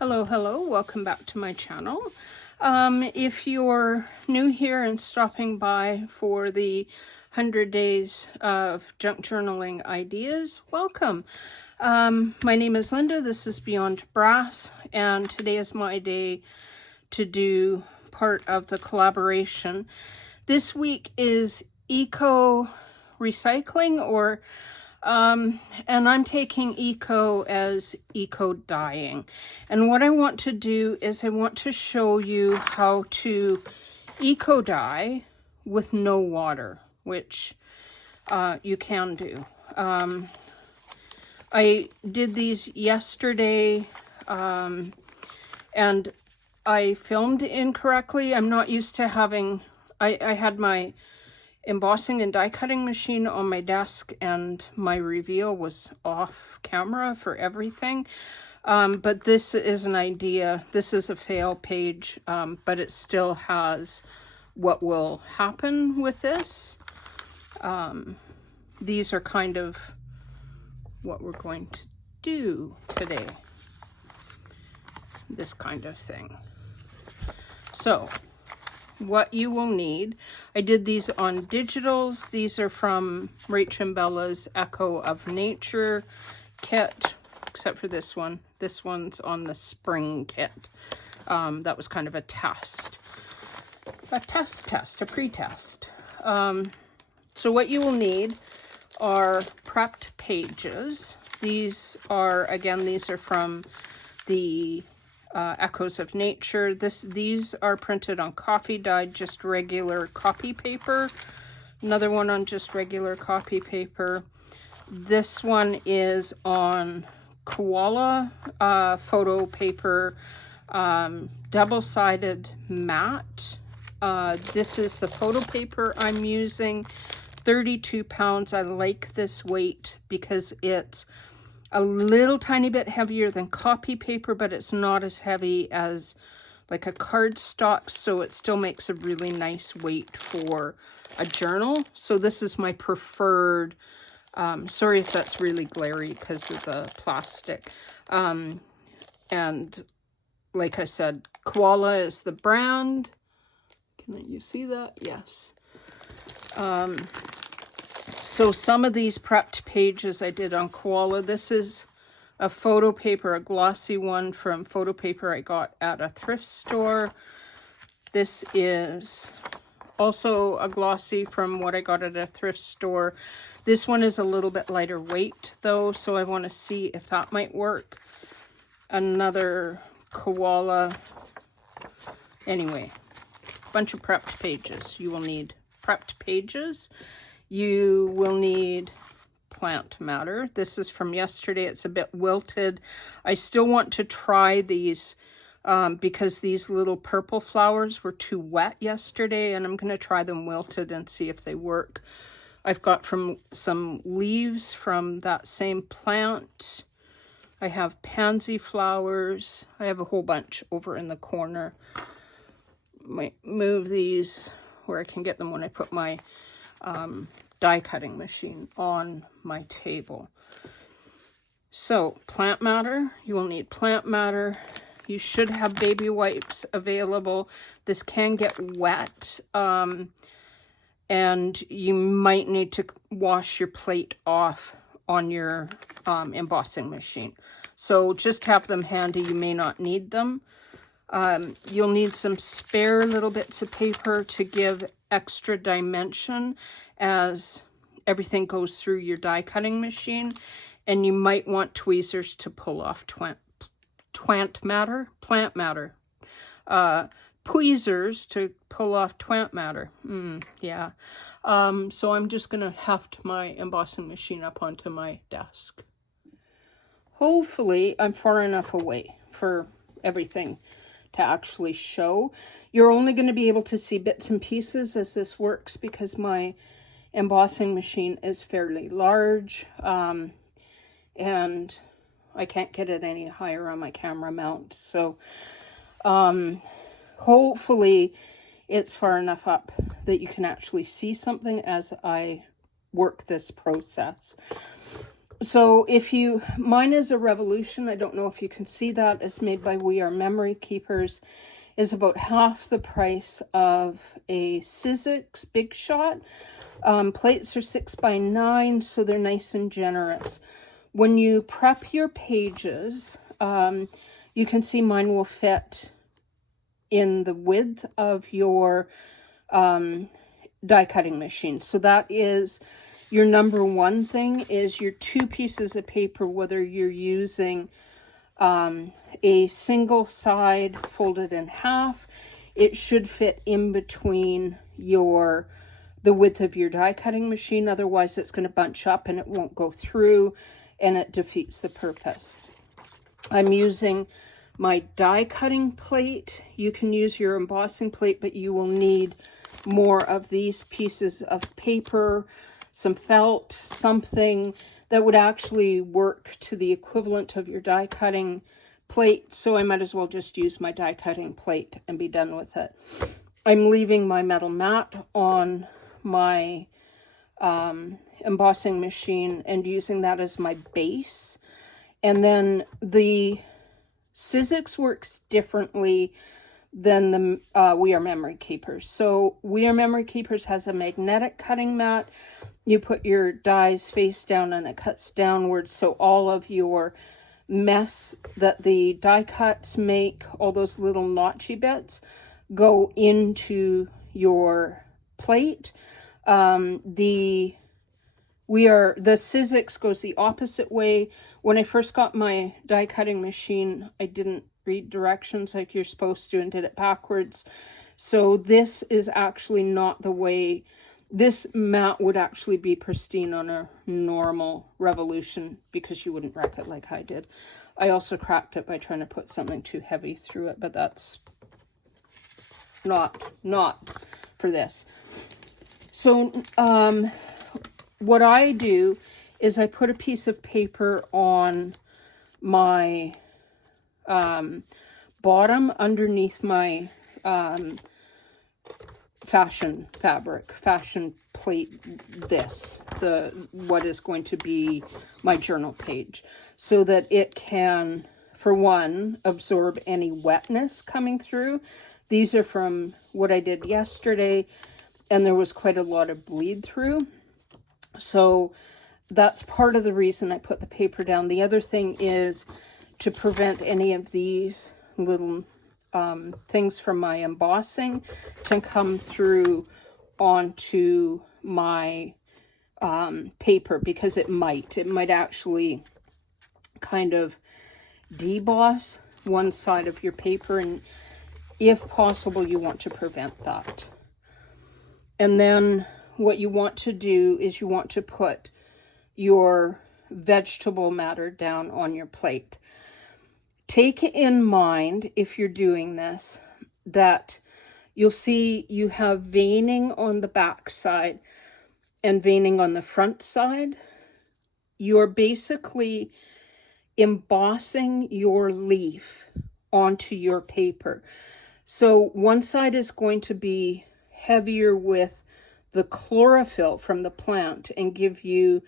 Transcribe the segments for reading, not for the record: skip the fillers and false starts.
Hello, welcome back to my channel. If you're new here and stopping by for the 100 days of junk journaling ideas, welcome. My name is Linda, this is Beyond Brass, and today is my day to do part of the collaboration. This week is eco recycling, or and I'm taking eco as eco dyeing. And what I want to do is I want to show you how to eco dye with no water, which you can do. I did these yesterday, and I filmed incorrectly. I'm not used to having, I had my embossing and die cutting machine on my desk and my reveal was off camera for everything. But this is an idea. This is a fail page, but it still has what will happen with this. These are kind of what we're going to do today. This kind of thing. So, what you will need, I did these on digitals. These are from Rach and Bella's Echo of Nature kit, except for this one. This one's on the spring kit. That was kind of a test. A pretest. So what you will need are prepped pages. These are, again, these are from the Echoes of Nature. These are printed on coffee dyed, just regular copy paper. Another one on just regular copy paper. This one is on koala photo paper, double-sided matte. This is the photo paper I'm using, 32 pounds. I like this weight because it's a little tiny bit heavier than copy paper, but it's not as heavy as like a cardstock, so it still makes a really nice weight for a journal. So this is my preferred, sorry if that's really glary because of the plastic. And like I said, Koala is the brand. Can you see that? Yes. So some of these prepped pages I did on Koala. This is a photo paper, a glossy one from photo paper I got at a thrift store. This is also a glossy from what I got at a thrift store. This one is a little bit lighter weight though, so I want to see if that might work. Another Koala. Anyway, bunch of prepped pages. You will need prepped pages. You will need plant matter. This is from yesterday. It's a bit wilted. I still want to try these because these little purple flowers were too wet yesterday, and I'm going to try them wilted and see if they work. I've got from some leaves from that same plant. I have pansy flowers. I have a whole bunch over in the corner. Might move these where I can get them when I put my die cutting machine on my table. So plant matter, you will need plant matter. You should have baby wipes available. This can get wet, and you might need to wash your plate off on your embossing machine. So just have them handy. You may not need them. You'll need some spare little bits of paper to give extra dimension as everything goes through your die cutting machine, and you might want tweezers to pull off plant matter, tweezers to pull off plant matter. Yeah. So I'm just gonna heft my embossing machine up onto my desk. Hopefully I'm far enough away for everything to actually show. You're only going to be able to see bits and pieces as this works because my embossing machine is fairly large, and I can't get it any higher on my camera mount. So hopefully it's far enough up that you can actually see something as I work this process. So mine is a Revolution. I don't know if you can see that. It's made by We Are Memory Keepers. Is about half the price of a Sizzix Big Shot. Plates are 6x9, so they're nice and generous. When you prep your pages, you can see mine will fit in the width of your die cutting machine. So that is your number one thing, is your 2 pieces of paper, whether you're using a single side folded in half, it should fit in between the width of your die cutting machine. Otherwise it's going to bunch up and it won't go through and it defeats the purpose. I'm using my die cutting plate. You can use your embossing plate, but you will need more of these pieces of paper, some felt, something that would actually work to the equivalent of your die cutting plate. So I might as well just use my die cutting plate and be done with it. I'm leaving my metal mat on my embossing machine and using that as my base. And then the Sizzix works differently than the We Are Memory Keepers. So We Are Memory Keepers has a magnetic cutting mat. You put your dies face down and it cuts downwards, so all of your mess that the die cuts make, all those little notchy bits, go into your plate. The Sizzix goes the opposite way. When I first got my die cutting machine, I didn't read directions like you're supposed to and did it backwards. So this is actually not the way. This mat would actually be pristine on a normal Revolution because you wouldn't wreck it like I did. I also cracked it by trying to put something too heavy through it, but that's not for this. So what I do is I put a piece of paper on my bottom underneath my fashion plate, what is going to be my journal page, so that it can, for one, absorb any wetness coming through. These are from what I did yesterday, and there was quite a lot of bleed through. So that's part of the reason I put the paper down. The other thing is to prevent any of these little things from my embossing to come through onto my paper, because it might actually kind of deboss one side of your paper, and if possible you want to prevent that. And then what you want to do is you want to put your vegetable matter down on your plate. Take in mind, if you're doing this, that you'll see you have veining on the back side and veining on the front side. You're basically embossing your leaf onto your paper. So one side is going to be heavier with the chlorophyll from the plant and give you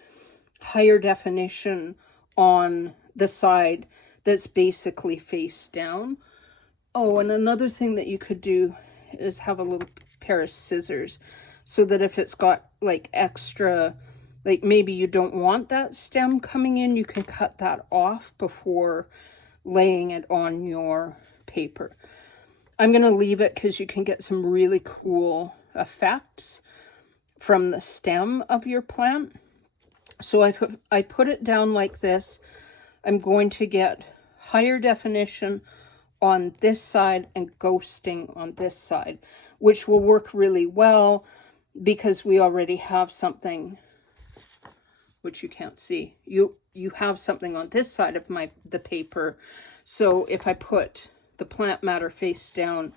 higher definition on the side that's basically face down. Oh, and another thing that you could do is have a little pair of scissors, so that if it's got like extra, like maybe you don't want that stem coming in, you can cut that off before laying it on your paper. I'm going to leave it because you can get some really cool effects from the stem of your plant. So I put it down like this. I'm going to get higher definition on this side and ghosting on this side, which will work really well because we already have something, which you can't see. You have something on this side of the paper. So if I put the plant matter face down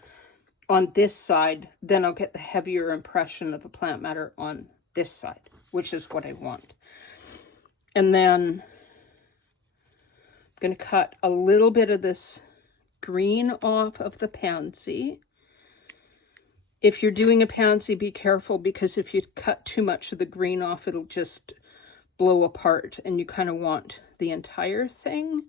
on this side, then I'll get the heavier impression of the plant matter on this side, which is what I want. And then I'm going to cut a little bit of this green off of the pansy. If you're doing a pansy, be careful, because if you cut too much of the green off, it'll just blow apart, and you kind of want the entire thing.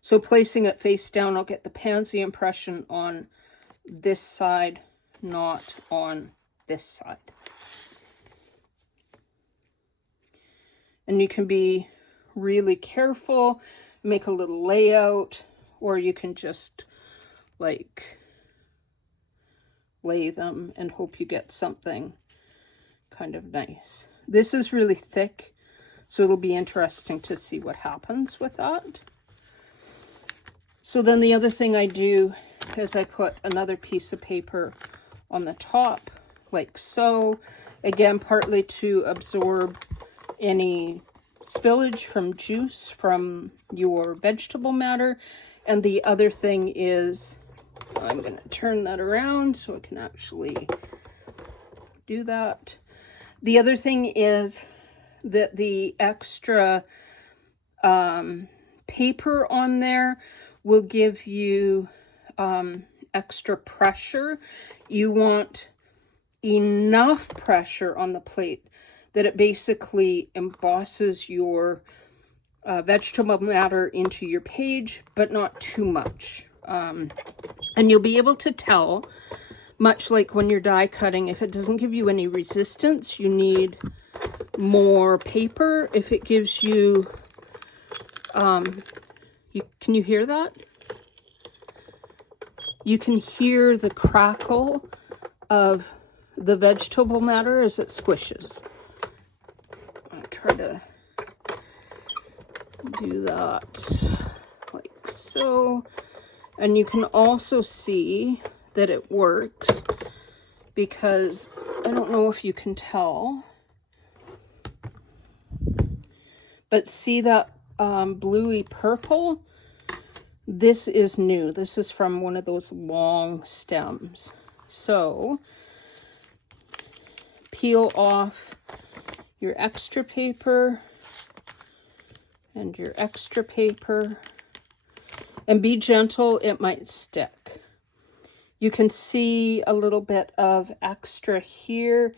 So placing it face down, I'll get the pansy impression on this side, not on this side. And you can be really careful, make a little layout, or you can just like lay them and hope you get something kind of nice. This is really thick, so it'll be interesting to see what happens with that. So then the other thing I do is I put another piece of paper on the top, like so. Again, partly to absorb any spillage from juice from your vegetable matter. And the other thing is, I'm going to turn that around so I can actually do that. The other thing is that the extra paper on there will give you extra pressure. You want enough pressure on the plate that it basically embosses your vegetable matter into your page, but not too much. And you'll be able to tell, much like when you're die cutting, if it doesn't give you any resistance, you need more paper. If it gives you, can you hear that? You can hear the crackle of the vegetable matter as it squishes. I'll try to do that like so. And you can also see that it works because I don't know if you can tell, but see that bluey purple? This is new. This is from one of those long stems. So peel off your extra paper and your extra paper, and be gentle, it might stick. You can see a little bit of extra here.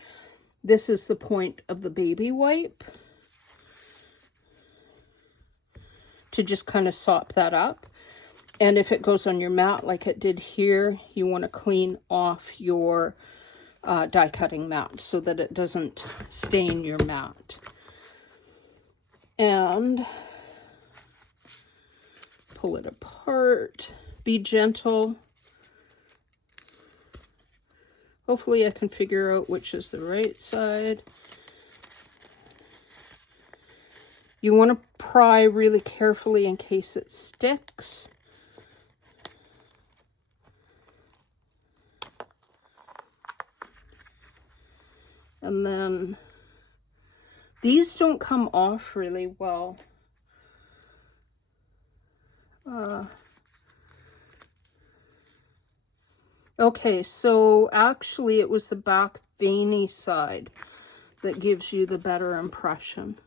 This is the point of the baby wipe to just kind of sop that up. And if it goes on your mat like it did here, you want to clean off your die cutting mat so that it doesn't stain your mat. And pull it apart. Be gentle. Hopefully I can figure out which is the right side. You want to pry really carefully in case it sticks. And then these don't come off really well. Okay, so actually it was the back veiny side that gives you the better impression.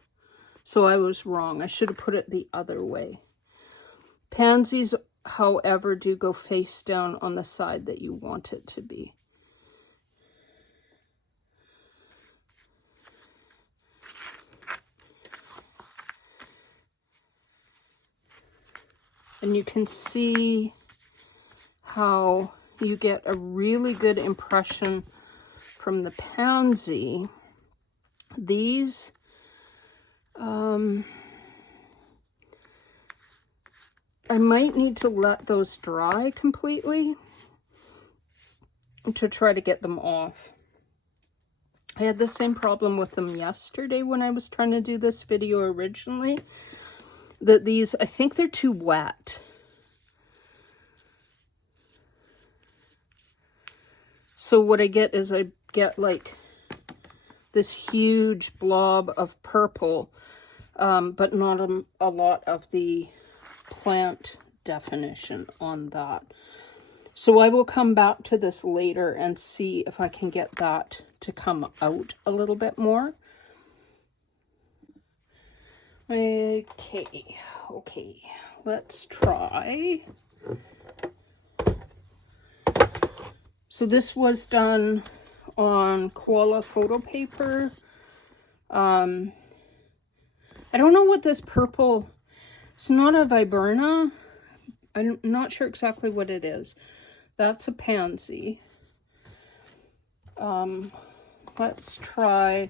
So I was wrong. I should have put it the other way. Pansies, however, do go face down on the side that you want it to be. And you can see how you get a really good impression from the pansy. These, I might need to let those dry completely to try to get them off. I had the same problem with them yesterday when I was trying to do this video originally. That these, I think they're too wet. So what I get is I get like this huge blob of purple, but not a lot of the plant definition on that. So I will come back to this later and see if I can get that to come out a little bit more. Okay, let's try. So this was done on koala photo paper. I don't know what this purple, it's not a Viberna. I'm not sure exactly what it is. That's a pansy. Let's try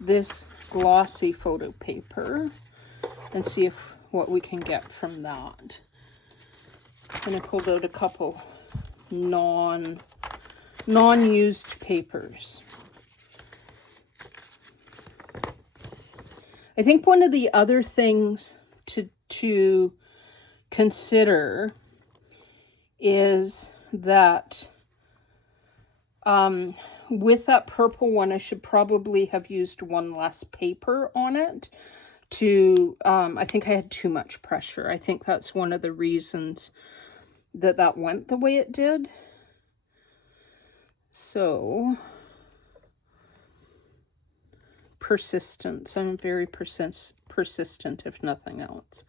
this glossy photo paper and see if what we can get from that. And I pulled out a couple non-used papers. I think one of the other things to consider is that with that purple one, I should probably have used one less paper on it I think I had too much pressure. I think that's one of the reasons that went the way it did. So, persistence. I'm very persistent, if nothing else.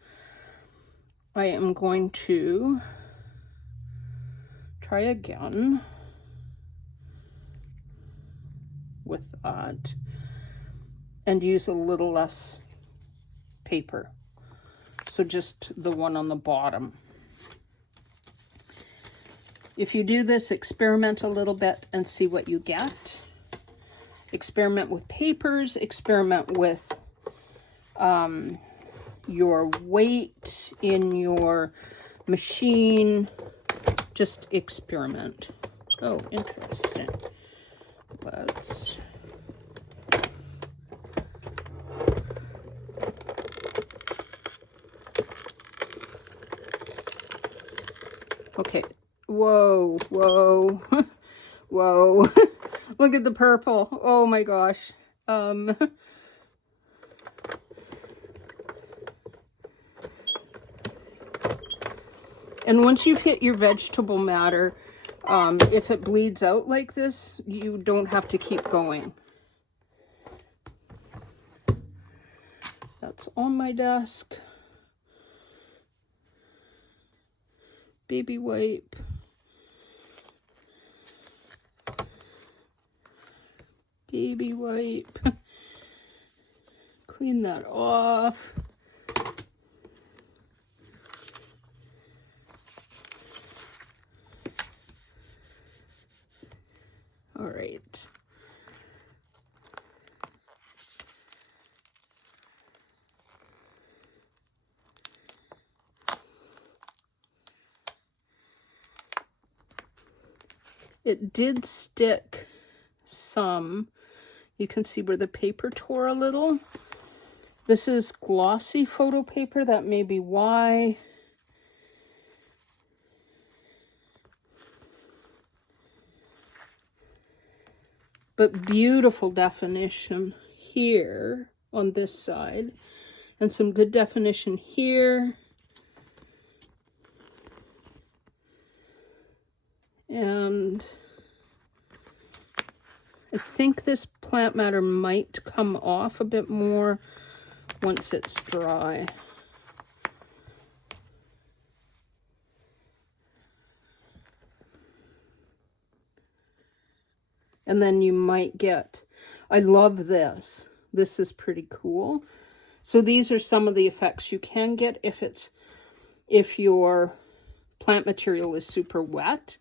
I am going to try again with that and use a little less paper. So just the one on the bottom. If you do this, experiment a little bit and see what you get. Experiment with papers, experiment with your weight in your machine. Just experiment. Oh, interesting. Let's... Okay. Whoa, whoa, whoa. Look at the purple. Oh my gosh. And once you've hit your vegetable matter, if it bleeds out like this, you don't have to keep going. That's on my desk. Baby wipe. Baby wipe. Clean that off. All right. It did stick some. You can see where the paper tore a little. This is glossy photo paper. That may be why. But beautiful definition here on this side. And some good definition here. And I think this plant matter might come off a bit more once it's dry. And then you might get, I love this. This is pretty cool. So these are some of the effects you can get if your plant material is super wet,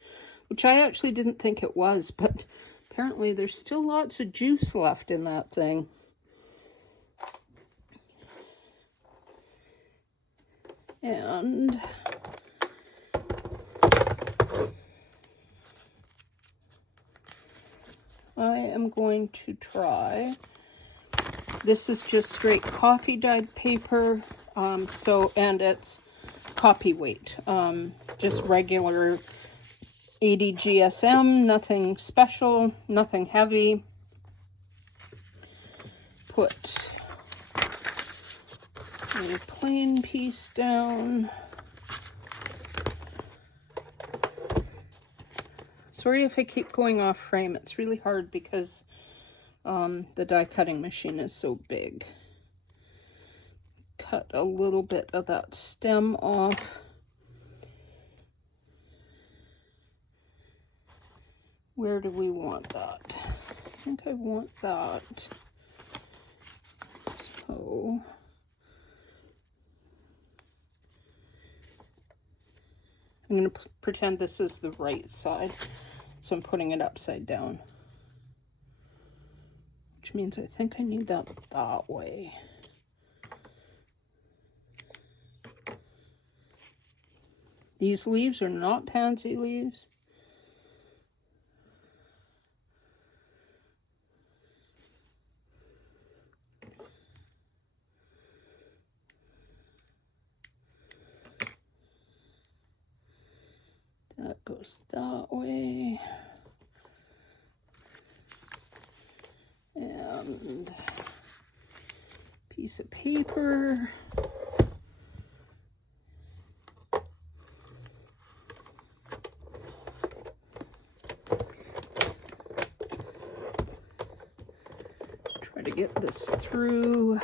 which I actually didn't think it was, but apparently there's still lots of juice left in that thing. And I am going to try, this is just straight coffee dyed paper, and it's copy weight, just regular 80 GSM, nothing special, nothing heavy. Put a plain piece down. Sorry if I keep going off frame. It's really hard because the die cutting machine is so big. Cut a little bit of that stem off. Where do we want that? I think I want that So I'm going to pretend this is the right side. So I'm putting it upside down. Which means I think I need that way. These leaves are not pansy leaves. That goes that way. And piece of paper. Try to get this through.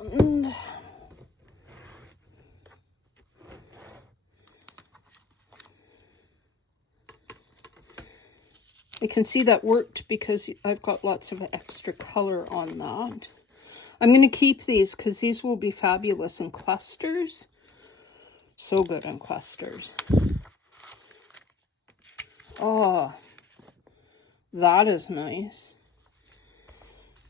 And I can see that worked because I've got lots of extra color on that. I'm going to keep these because these will be fabulous in clusters. So good in clusters. Oh, that is nice.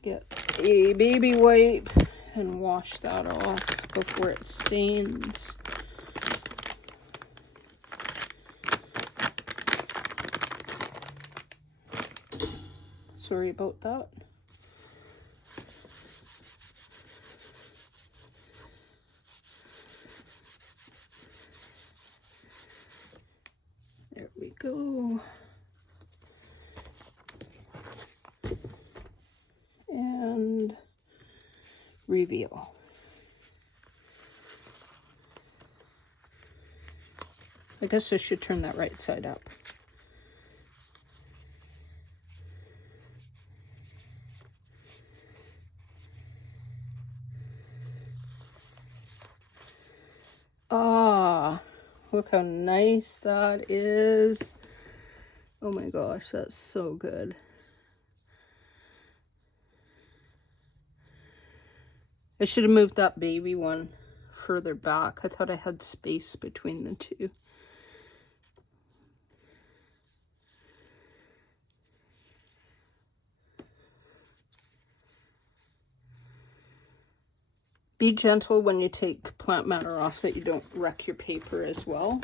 Get a baby wipe and wash that off before it stains. Sorry about that. There we go. And reveal. I guess I should turn that right side up. Ah, look how nice that is. Oh my gosh, that's so good. I should have moved that baby one further back. I thought I had space between the two. Be gentle when you take plant matter off that you don't wreck your paper as well.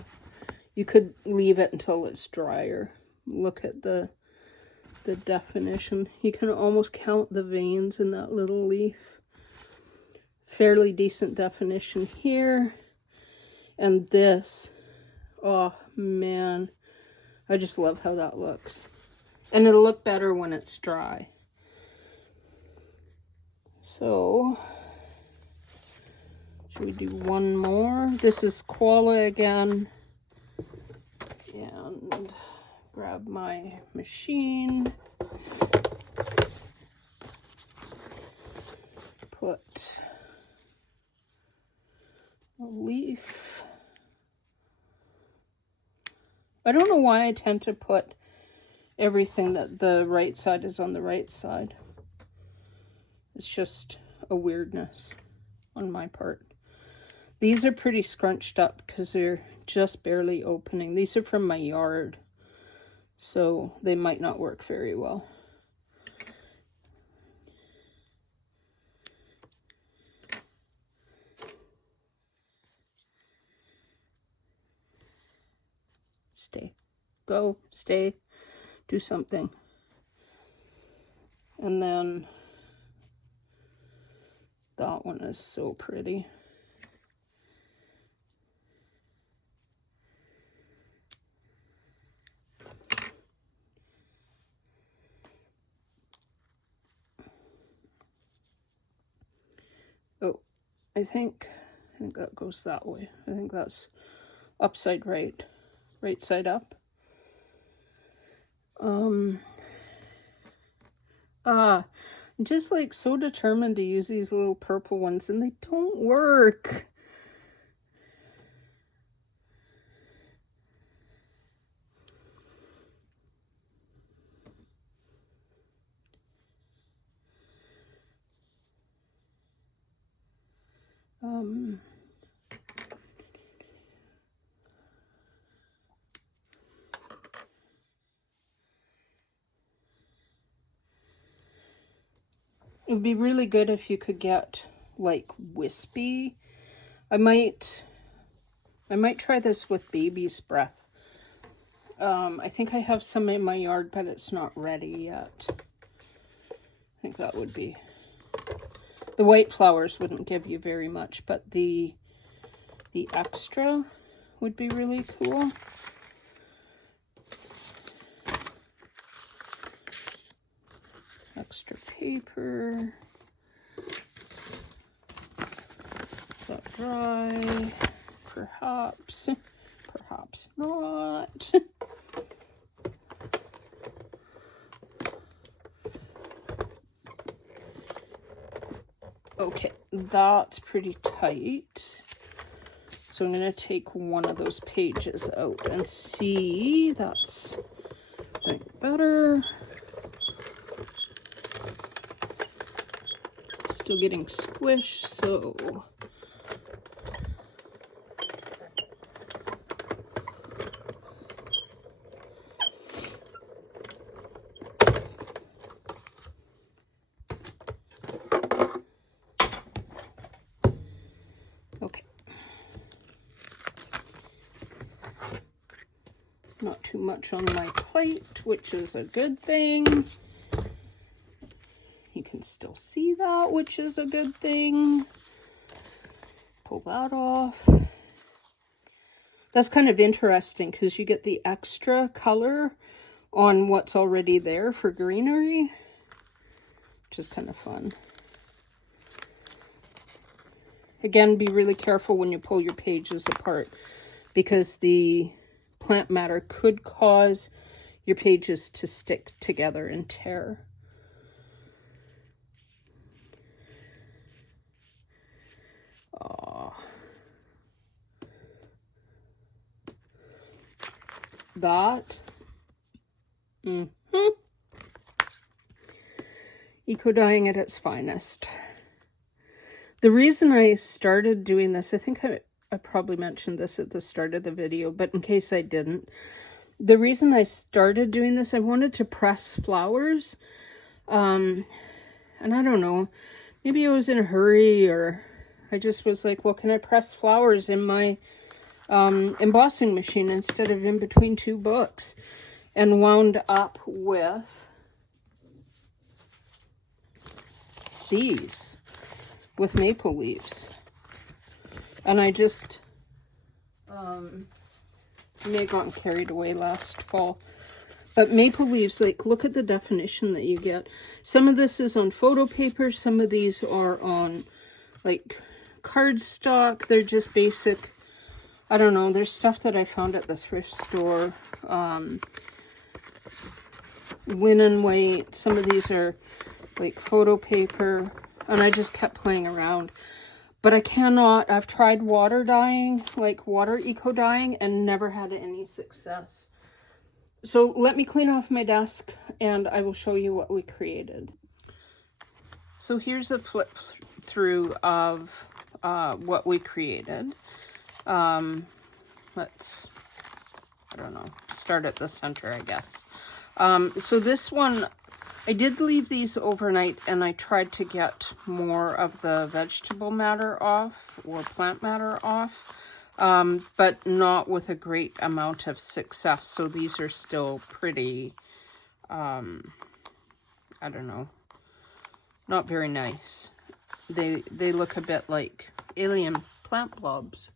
You could leave it until it's drier. Look at the definition. You can almost count the veins in that little leaf. Fairly decent definition here. And this, oh man, I just love how that looks. And it'll look better when it's dry. So, should we do one more? This is koala again. And grab my machine. Put a leaf. I don't know why I tend to put everything that the right side is on the right side. It's just a weirdness on my part. These are pretty scrunched up because they're just barely opening. These are from my yard, so they might not work very well. Stay. Go. Stay. Do something. And then that one is so pretty. Oh, I think that goes that way. I think that's upside right side up. I'm just like so determined to use these little purple ones and they don't work. It would be really good if you could get like wispy. I might try this with baby's breath. I think I have some in my yard, but it's not ready yet. I think that would be... The white flowers wouldn't give you very much, but the extra would be really cool. Extra paper. Is that dry? Perhaps. Perhaps not. Okay, that's pretty tight. So I'm going to take one of those pages out and see. That's like better. Still getting squished, so okay. Not too much on my plate, which is a good thing. You can still see that, which is a good thing. Pull that off. That's kind of interesting because you get the extra color on what's already there for greenery, which is kind of fun. Again, be really careful when you pull your pages apart because the plant matter could cause your pages to stick together and tear. That. Eco dyeing at its finest. The reason I started doing this, I think I probably mentioned this at the start of the video, but in case I didn't, the reason I started doing this, I wanted to press flowers. And I don't know, maybe I was in a hurry or I just was like, well, can I press flowers in my embossing machine instead of in between two books, and wound up with these with maple leaves. And I just may have gotten carried away last fall, but maple leaves, like, look at the definition that you get. Some of this is on photo paper, some of these are on like cardstock. They're just basic, I don't know, there's stuff that I found at the thrift store. Linen weight. Some of these are like photo paper. And I just kept playing around. But I cannot, I've tried water dyeing, like water eco dyeing, and never had any success. So let me clean off my desk and I will show you what we created. So here's a flip through of what we created. Let's, I don't know, start at the center, I guess. So this one, I did leave these overnight and I tried to get more of the vegetable matter off or plant matter off, but not with a great amount of success. So these are still pretty, I don't know, not very nice. They look a bit like alien plant blobs.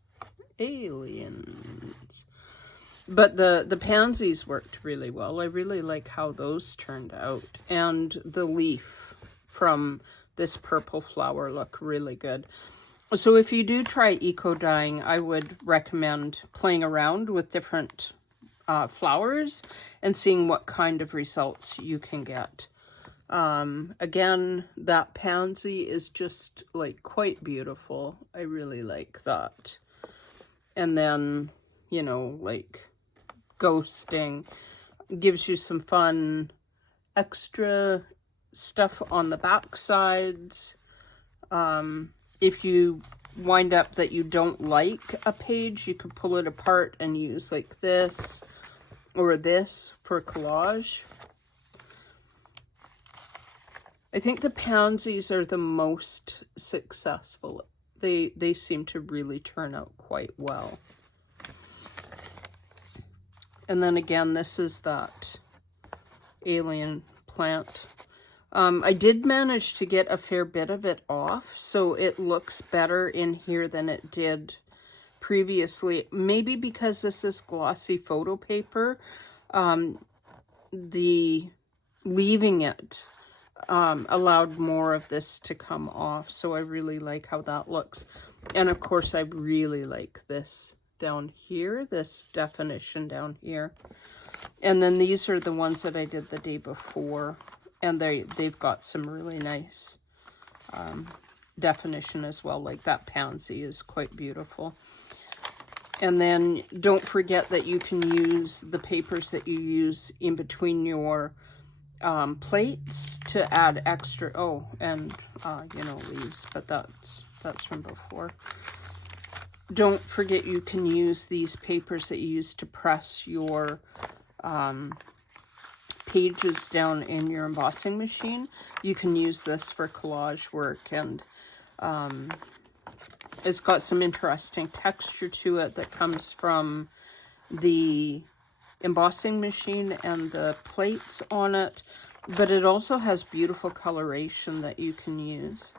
Aliens. But the pansies worked really well. I really like how those turned out. And the leaf from this purple flower look really good. So if you do try eco dyeing, I would recommend playing around with different flowers and seeing what kind of results you can get. Again, that pansy is just like quite beautiful. I really like that. And then, you know, like ghosting gives you some fun extra stuff on the back sides. If you wind up that you don't like a page, you could pull it apart and use like this or this for collage. I think the pansies are the most successful. They seem to really turn out quite well. And then again, this is that alien plant. I did manage to get a fair bit of it off, so it looks better in here than it did previously. Maybe because this is glossy photo paper, the leaving it allowed more of this to come off, so I really like how that looks. And of course, I really like this down here, this definition down here. And then these are the ones that I did the day before, and they've got some really nice definition as well. Like that pansy is quite beautiful. And then don't forget that you can use the papers that you use in between your plates to add extra, you know, leaves, but that's from before. Don't forget you can use these papers that you use to press your pages down in your embossing machine. You can use this for collage work, and it's got some interesting texture to it that comes from the embossing machine and the plates on it, but it also has beautiful coloration that you can use.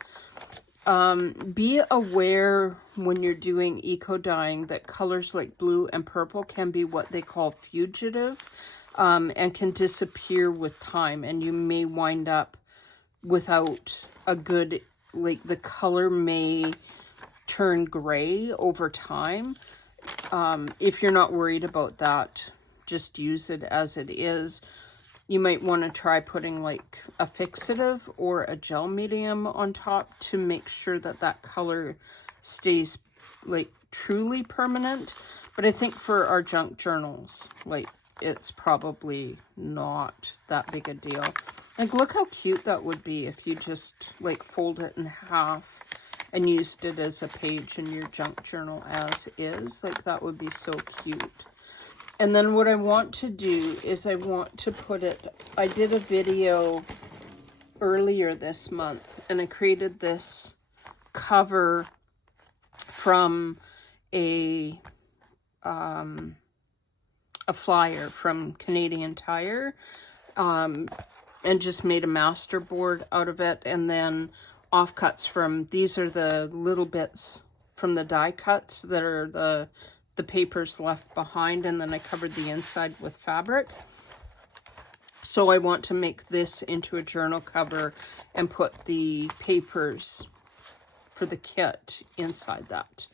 Be aware when you're doing eco dyeing that colors like blue and purple can be what they call fugitive, and can disappear with time, and you may wind up without a good, like the color may turn gray over time. If you're not worried about that, just use it as it is. You might want to try putting like a fixative or a gel medium on top to make sure that that color stays like truly permanent. But I think for our junk journals, like it's probably not that big a deal. Like look how cute that would be if you just like fold it in half and used it as a page in your junk journal as is. Like that would be so cute. And then what I want to do is I want to put it, I did a video earlier this month and I created this cover from a flyer from Canadian Tire, and just made a master board out of it, and then offcuts from, these are the little bits from the die cuts that are the papers left behind, and then I covered the inside with fabric. So I want to make this into a journal cover and put the papers for the kit inside that.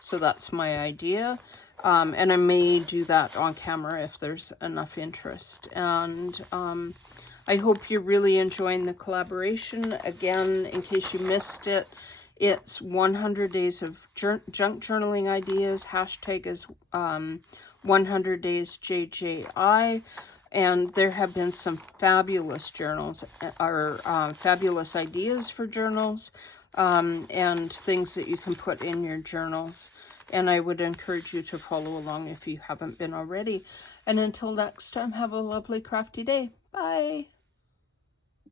So that's my idea. And I may do that on camera if there's enough interest. And I hope you're really enjoying the collaboration. Again, in case you missed it, it's 100 days of junk journaling ideas. Hashtag is 100 days JJI. And there have been some fabulous journals, or fabulous ideas for journals, and things that you can put in your journals. And I would encourage you to follow along if you haven't been already. And until next time, have a lovely crafty day. Bye.